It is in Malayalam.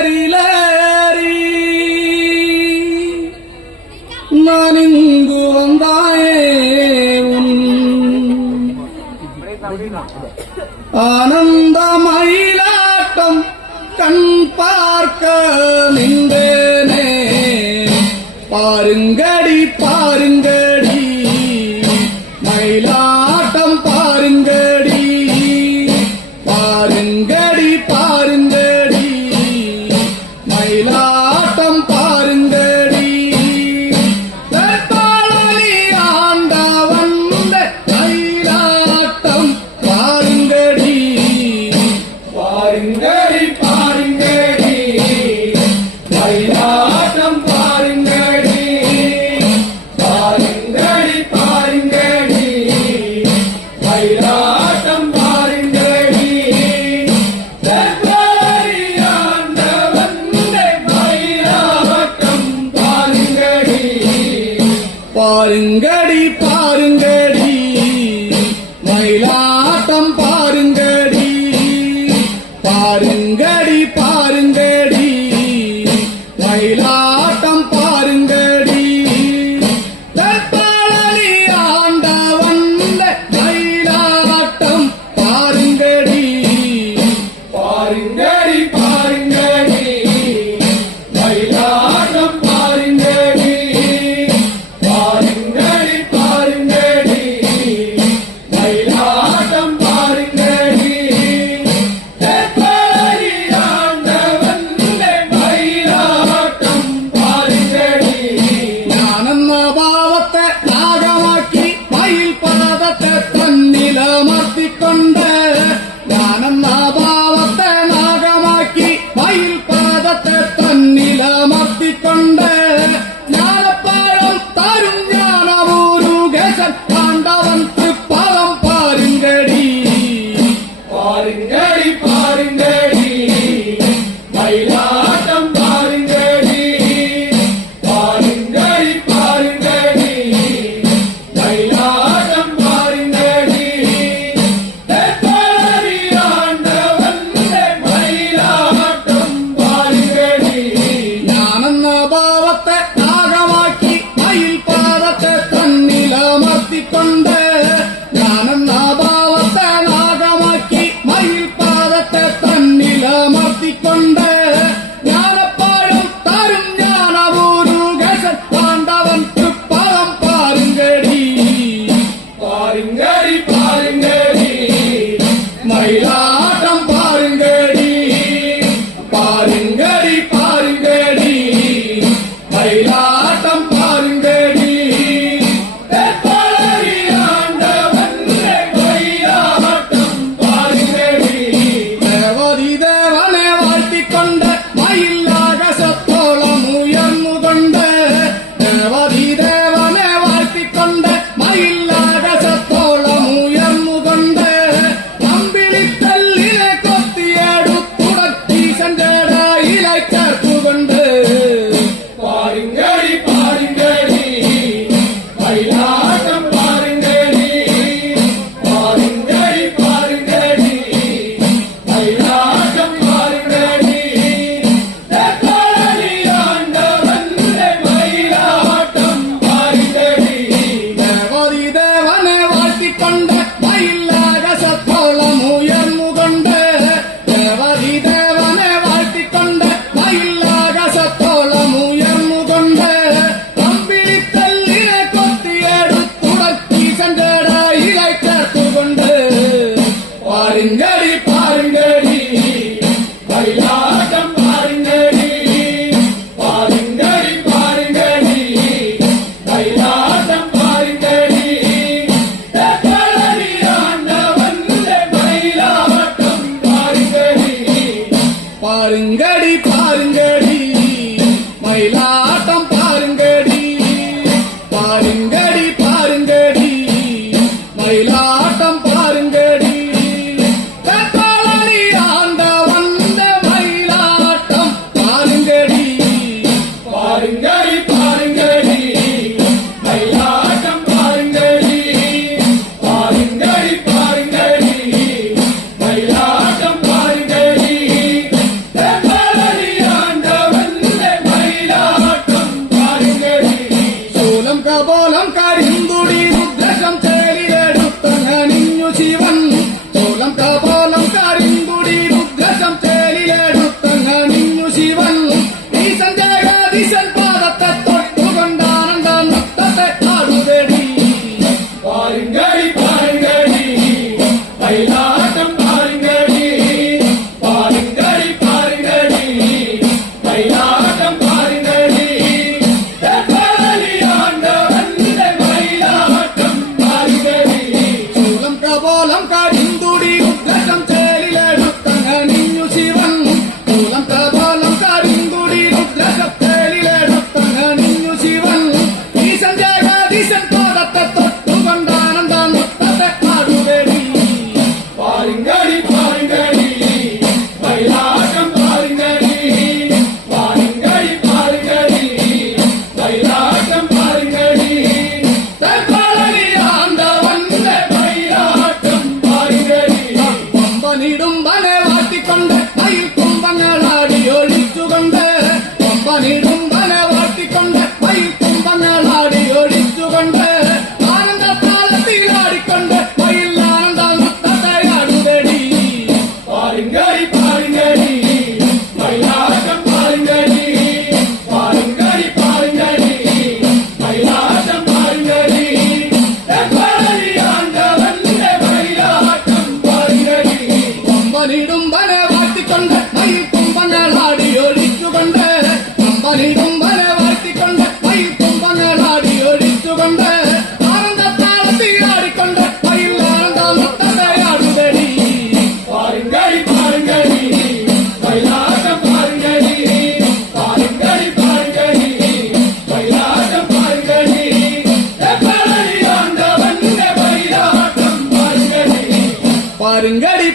ആനന്ദത്തേരിലേറി നാനിങ്കു വന്നായേ ആനന്ദമയിലാട്ടം കൺപാർക്ക നിന്തേനേ പാരുങ്കടി പാരുങ്കടി മയിലാട്ടം പാരുങ്കടി പാരുങ്കടി പാരുങ്കടി മയിലാട്ടം പാരുങ്കടി ആണ്ടവന്റെ മയിലാട്ടം പാരുങ്കടി പാരുങ്കടി പാരുങ്കടി മയിലാട്ടം പാരുങ്കടി പാരുങ്കടി പാരുങ്കടി മയിലാട്ടം പാരുങ്കടി பாருங்கடி பாருங்கடி மயிலாட்டம் பாருங்கடி பாருங்கடி பாருங்கடி மயிலாட்டம் பாருங்கடி தற்பழனி ஆண்டவன் மயிலாட்டம் பாருங்கடி பாருங்கடி பாருங்கடி மயிலாட்டம் பாருங்கடி பாருங்கடி பாருங்கடி மயிலாட்டம் பாருங்கடி தற்பழனி ஆண்டவன் மயிலாட்டம் பாருங்கடி ஞானന്ന ഭാവത്തെ നാഗമാക്കി മയിൽ പാദത്തെ തന്നിലമർത്തിക്കൊണ്ട് ജ്ഞാനന്ന ഭാവത്തെ നാഗമാക്കി മയിൽ പാദത്തെ തന്നിലമർത്തിക്കൊണ്ട് ജ്ഞാനപ്പാഴം തരും ജ്ഞാനമുരുകേശൻ പാണ്ഡവൻ തൃപ്പദം പാരുങ്കടി പാരുങ്കടി പാരുങ്കടി മയിലാട്ടം പാരുങ്കടി പാരുങ്കടി പാരുങ്കടി മയിലാട്ടം പാരുങ്കടി തற்பഴനി ആണ്ടവന്റെ മയിലാട്ടം പാരുങ്കടി ജ്ഞാനെന്ന ഭാവത്തെ നാഗമാക്കി മയിൽ പാദത്തെ തന്നിലമർത്തിക്കൊണ്ട് ജ്ഞാനെന്ന ഭാവത്തെ നാഗമാക്കി മയിൽ പാദത്തെ തന്നിലമർത്തിക്കൊണ്ട് ജ്ഞാനപ്പാഴം തരും ജ്ഞാനമുരുകേശൻ പാണ്ഡവൻ തൃപ്പദം പാരുങ്കടി പാരുങ്കടി പാരുങ്കടി മയിലാട്ടം പാരുങ്കടി പാരുങ്കടി പാരുങ്കടി മയിലാട്ടം പാരുങ്കടി തற்பഴനി ആണ്ടവന്റെ മയിലാട്ടം പാരുങ്കടി ദേവതി ദേവനെ വാഴ്ത്തിക്കൊണ്ട് മയിലാകാശത്തോളം ഉയർന്നുകൊണ്ട് ദേവതി ദേവനെ വാഴ്ത്തിക്കൊണ്ട് മയിലാകാശത്തോളം ഉയർന്നുകൊണ്ട് അമ്പിളിക്കല്ലിനെ കൊത്തിയെടുത്തുടക്കീശന്റെ ഇടയിലായി ചേർത്തുകൊണ്ട് പാരുങ്കടി പാരുങ്കടി മയിലാട്ടം പാരുങ്കടി പാരുങ്കടി പാരുങ്കടി മയിലാട്ടം പാരുങ്കടി തற்பഴനി ആണ്ടവന്റെ മയിലാട്ടം പാരുങ്കടി ദേവതി ദേവനെ വാഴ്ത്തിക്കൊണ്ട് മയിലാകാശത്തോളം ഉയർന്നുകൊണ്ട് ദേവതി ദേവനെ വാഴ്ത്തിക്കൊണ്ട് മയിലാകാശത്തോളം ഉയർന്നുകൊണ്ട് അമ്പിളിക്കല്ലിനെ കൊത്തിയെടുത്തുടക്കീശന്റെ ഇടയിലായി ചേർത്തുകൊണ്ട് പാരുങ്കടി പാരുങ്കടി മയിലാട്ടം പാരുങ്കടി പാരുങ്കടി പാരുങ്കടി മയിലാട്ടം പാരുങ്കടി തற்பഴനി ആണ്ടവന്റെ മയിലാട്ടം പാരുങ്കടി പാരുങ്കടി പാരുങ്കടി മയിലാട്ടം പാരുങ്കടി പാരുങ്കടി പാരുങ്കടി മയിലാട്ടം പാരുങ്കടി തற்பഴനി ആണ്ടവന്റെ മയിലാട്ടം പാരുങ്കടി പാരുങ്കടി പാരുങ്കടി മയിലാട്ടം പാരുങ്കടി പാരുങ്കടി പാരുങ്കടി മയിലാട്ടം പാരുങ്കടി மயில் கும்பங்களாடி ஒழித்துக்கொண்ட கம்பனி கும்பனை வாழ்த்திக்கொண்ட மயில் கும்பங்களாடி ஒழித்துக்கொண்ட ஆனந்த தாளத்தில் ஆடிக்கொண்ட மயில் ஆனந்த முத்தத்தை ஆடுதடி பாருங்கடி பாருங்கடி மயிலாட்டம் பாருங்கடி பாருங்கடி பாருங்கடி மயிலாட்டம் பாருங்கடி எப்படி ஆண்டவன் மயிலாட்டம் பாருங்கடி பாருங்கடி